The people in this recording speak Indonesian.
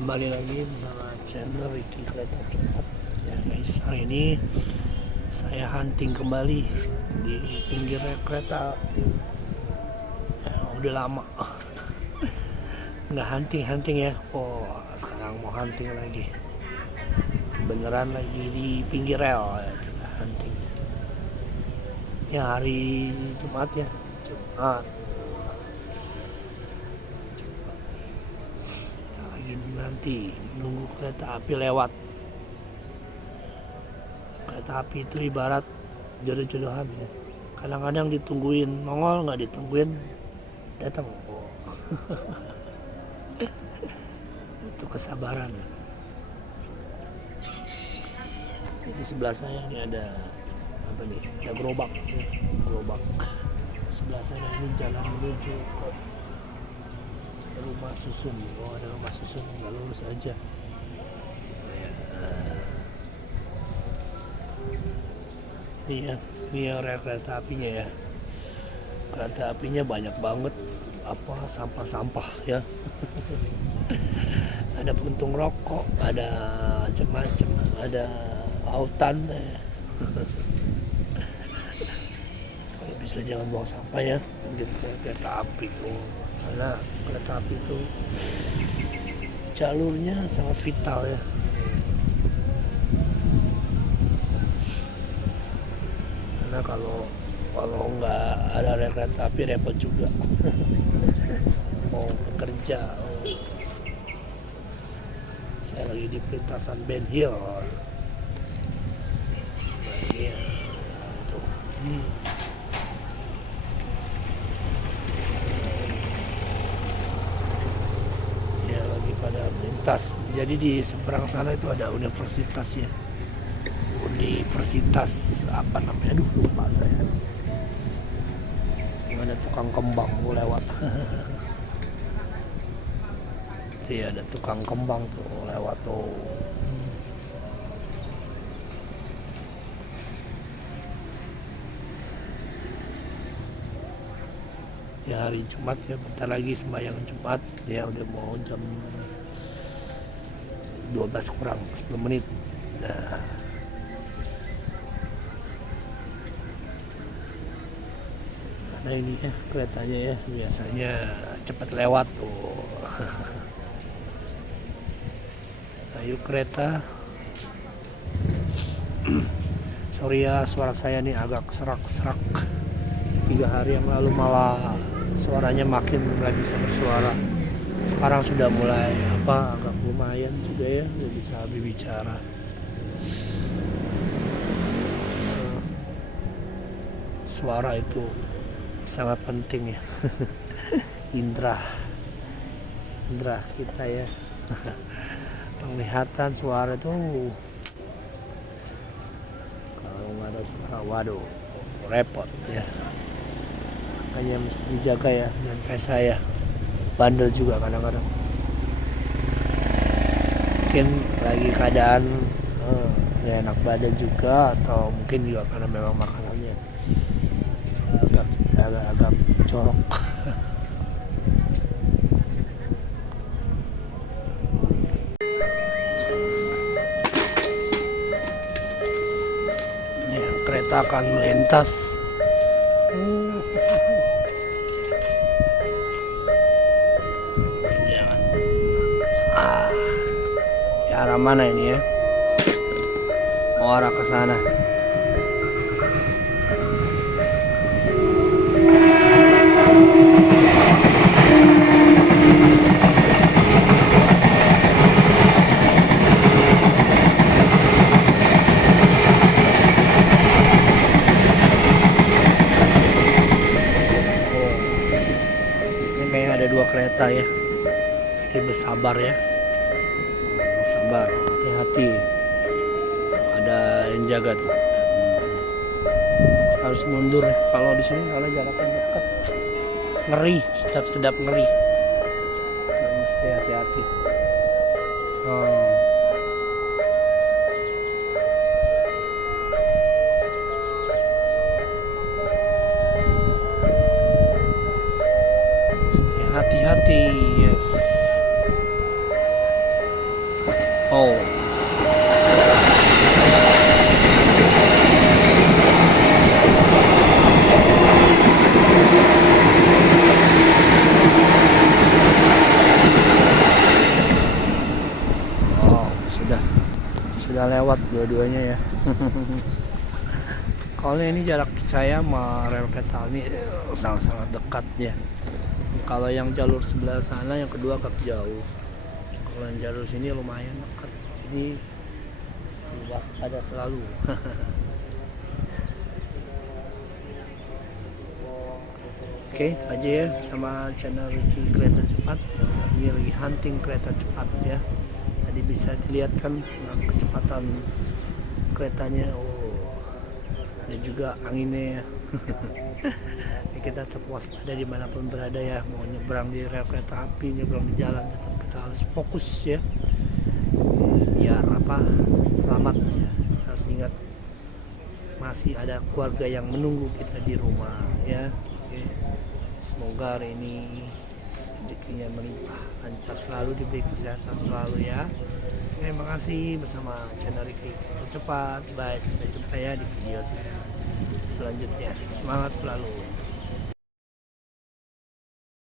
kembali lagi bersama channel Ricky Kereta Cepat. Ya guys, hari ini saya hunting kembali di pinggir kereta. Ya, udah lama nggak hunting ya. Oh, sekarang mau hunting lagi. Beneran lagi di pinggir rel ya, kita hunting. Ya hari Jumat ya, Jumat. Nanti menunggu kereta api lewat. Kereta api itu ibarat jodoh-jodohan ya. Kadang-kadang ditungguin nongol, nggak ditungguin datang. Oh. Itu kesabaran. Di sebelah saya ini ada apa nih? Ada gerobak. Ya. Gerobak. Sebelah sana ini jalan menuju ke rumah susun. Oh, ada rumah susun, nggak lurus aja. Ini ya rel kereta apinya ya. Kereta apinya banyak banget apa sampah-sampah ya. Ada puntung rokok, ada macam-macam, ada autan ya. Kalau bisa jangan buang sampah ya di kereta api tuh. Karena kereta api itu jalurnya sangat vital ya. Karena kalau nggak ada rel kereta api repot juga. Mau bekerja. Saya lagi di perlintasan Ben Hill. Ya, tuh. Pada melintas. Jadi di seberang sana itu ada universitas ya. Universitas apa namanya? Aduh lupa saya. Ada tukang kembang mau lewat. Iya ada tukang kembang tuh lewat tuh. Ya hari Jumat ya, bentar lagi sembahyang Jumat ya, udah mau jam 12 kurang 10 menit. Nah, karena ini ya keretanya ya biasanya cepat lewat tuh. Ayo kereta. Sorry ya suara saya nih agak serak-serak. 3 hari yang lalu malah suaranya makin nggak bisa bersuara. Sekarang sudah mulai agak lumayan juga ya, udah bisa berbicara. Suara itu sangat penting ya. Indra kita ya. Penglihatan suara itu kalau nggak ada suara, waduh repot ya. Hanya mesti dijaga ya, dan kayak saya bandel juga kadang-kadang. Mungkin lagi keadaan gak enak badan juga, atau mungkin juga karena memang makanannya agak jorok. Ya, kereta akan melintas. Arah mana ini ya? Mau arah ke sana. Ini kayaknya ada 2 kereta ya. Mesti bersabar ya. Sabar, hati-hati, ada yang jaga tuh. Harus mundur kalau di sini karena jaraknya dekat, ngeri, sedap ngeri. Mesti hati-hati. Mesti hati-hati, yes. Oh, oh, sudah lewat dua-duanya ya. Kalau ini jarak saya sama rel kereta ini sangat-sangat dekat ya. Kalau yang jalur sebelah sana yang kedua agak jauh. Kalau yang jalur sini lumayan dekat. Ini waspada selalu. Oke, itu aja ya sama channel Ricky Kereta Cepat. Yang saat ini lagi hunting kereta cepat ya. Tadi bisa dilihat kan kecepatan keretanya. Oh, dan juga anginnya ya. Kita tetap waspada dimanapun berada ya, mau nyebrang di rel kereta api, nyebrang di jalan, tetap kita harus fokus ya, biar selamat ya. Harus ingat masih ada keluarga yang menunggu kita di rumah ya. Oke. Semoga hari ini rezekinya melimpah, lancar selalu, diberi kesehatan selalu ya. Terima kasih bersama channel Ricky Cepat. Bye, sampai jumpa ya di video selanjutnya. Semangat selalu.